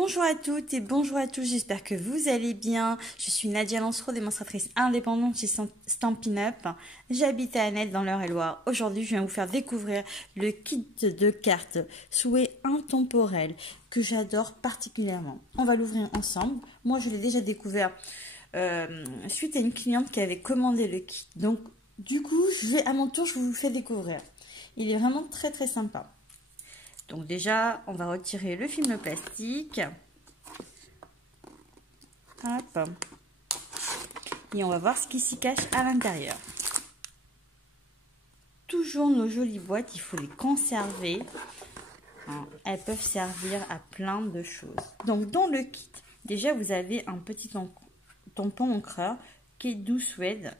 Bonjour à toutes et bonjour à tous, j'espère que vous allez bien. Je suis Nadia Lancereau, démonstratrice indépendante chez Stampin' Up. J'habite à Annette dans l'Eure-et-Loire. Aujourd'hui, je viens vous faire découvrir le kit de cartes Souhaits intemporels que j'adore particulièrement. On va l'ouvrir ensemble. Moi, je l'ai déjà découvert suite à une cliente qui avait commandé le kit. Donc, du coup, à mon tour, je vous fais découvrir. Il est vraiment très très sympa. Donc déjà, on va retirer le film plastique. Hop. Et on va voir ce qui s'y cache à l'intérieur. Toujours nos jolies boîtes, il faut les conserver. Elles peuvent servir à plein de choses. Donc dans le kit, déjà vous avez un petit tampon encreur qui est doux suède.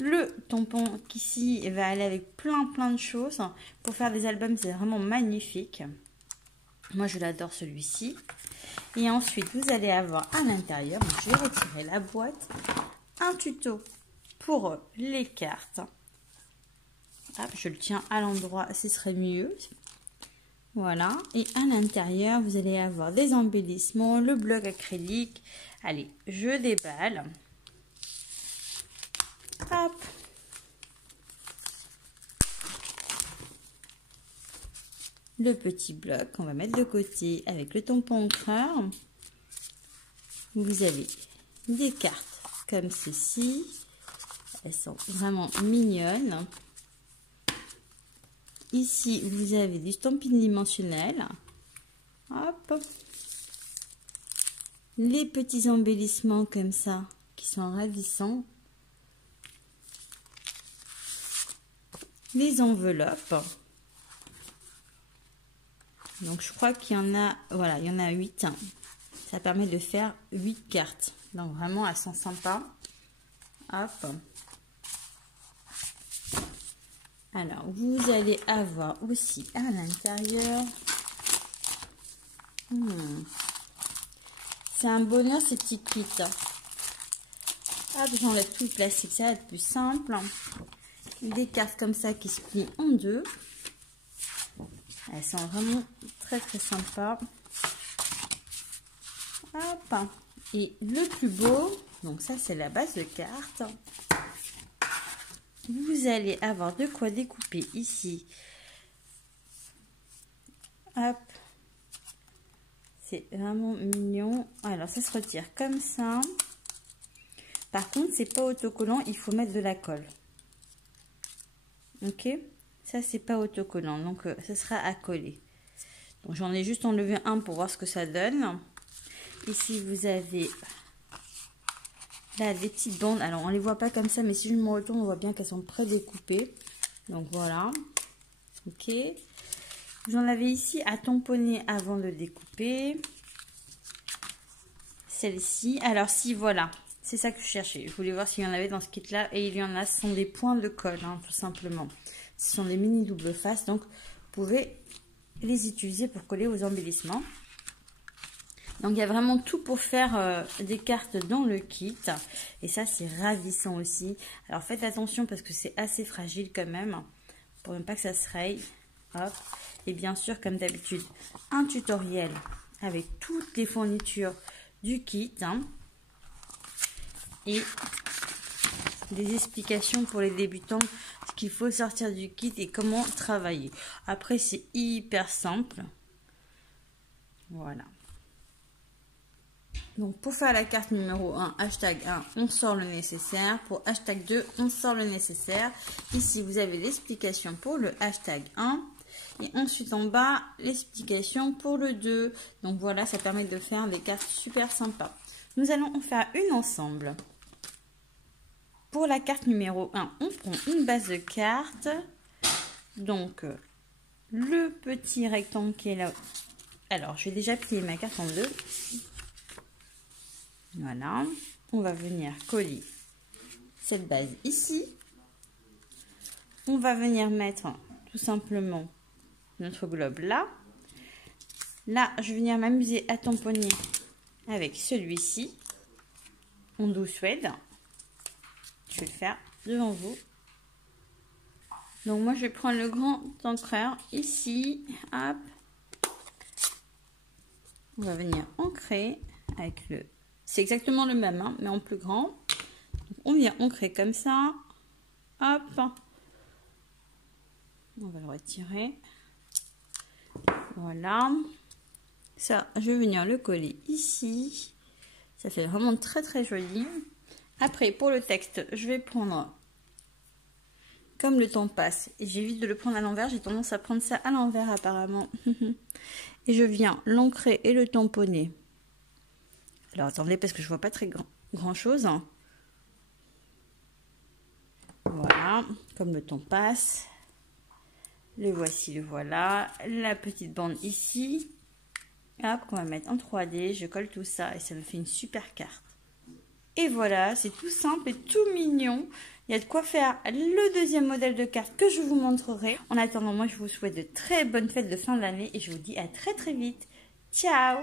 Le tampon qui ici va aller avec plein de choses. Pour faire des albums, c'est vraiment magnifique. Moi, je l'adore celui-ci. Et ensuite, vous allez avoir à l'intérieur, je vais retirer la boîte, un tuto pour les cartes. Hop, je le tiens à l'endroit, ce serait mieux. Voilà. Et à l'intérieur, vous allez avoir des embellissements, le bloc acrylique. Allez, je déballe. Hop. Le petit bloc qu'on va mettre de côté avec le tampon encreur. Vous avez des cartes comme ceci. Elles sont vraiment mignonnes. Ici, vous avez du stampin' dimensionnel. Hop. Les petits embellissements comme ça qui sont ravissants. Les enveloppes. Donc je crois qu'il y en a, voilà, il y en a 8. Ça permet de faire 8 cartes. Donc vraiment elles sont sympas. Hop. Alors vous allez avoir aussi à l'intérieur. C'est un bonheur ces petits kits. Hop, j'enlève tout le plastique, ça va être plus simple. Des cartes comme ça qui se plient en deux. Elles sont vraiment très sympas. Hop. Et le plus beau, donc ça c'est la base de cartes. Vous allez avoir de quoi découper ici. Hop. C'est vraiment mignon. Alors ça se retire comme ça. Par contre, c'est pas autocollant, il faut mettre de la colle. Ok, ça c'est pas autocollant, donc ça sera à coller. Donc j'en ai juste enlevé un pour voir ce que ça donne. Ici vous avez là des petites bandes. Alors on les voit pas comme ça, mais si je me retourne, on voit bien qu'elles sont pré-découpées. Donc voilà. Ok. J'en avais ici à tamponner avant de découper. Celle-ci. Alors si voilà. C'est ça que je cherchais. Je voulais voir s'il y en avait dans ce kit-là. Et il y en a. Ce sont des points de colle, hein, tout simplement. Ce sont des mini double face. Donc, vous pouvez les utiliser pour coller aux embellissements. Donc, il y a vraiment tout pour faire des cartes dans le kit. Et ça, c'est ravissant aussi. Alors, faites attention parce que c'est assez fragile quand même. Pour ne pas que ça se raye. Hop. Et bien sûr, comme d'habitude, un tutoriel avec toutes les fournitures du kit. Hein. Et des explications pour les débutants, ce qu'il faut sortir du kit et comment travailler. Après, c'est hyper simple. Voilà. Donc, pour faire la carte numéro 1, hashtag 1, on sort le nécessaire. Pour hashtag 2, on sort le nécessaire. Ici, vous avez l'explication pour le hashtag 1. Et ensuite, en bas, l'explication pour le 2. Donc, voilà, ça permet de faire des cartes super sympas. Nous allons en faire une ensemble. Pour la carte numéro 1, on prend une base de cartes. Donc, le petit rectangle qui est là. Alors, je vais déjà plier ma carte en deux. Voilà. On va venir coller cette base ici. On va venir mettre tout simplement notre globe là. Là, je vais venir m'amuser à tamponner avec celui-ci en doux suède. Je vais le faire devant vous. Donc moi je vais prendre le grand encreur ici. Hop. On va venir ancrer avec le... C'est exactement le même, hein, mais en plus grand. On vient ancrer comme ça. Hop. On va le retirer. Voilà. Ça, je vais venir le coller ici. Ça fait vraiment très très joli. Après, pour le texte, je vais prendre, comme le temps passe, et j'évite de le prendre à l'envers. J'ai tendance à prendre ça à l'envers apparemment. Et je viens l'ancrer et le tamponner. Alors attendez, parce que je vois pas très grand chose. Voilà, comme le temps passe. Le voici, le voilà. La petite bande ici. Hop, qu'on va mettre en 3D. Je colle tout ça et ça me fait une super carte. Et voilà, c'est tout simple et tout mignon. Il y a de quoi faire le deuxième modèle de carte que je vous montrerai. En attendant, moi, je vous souhaite de très bonnes fêtes de fin de l'année et je vous dis à très très vite. Ciao!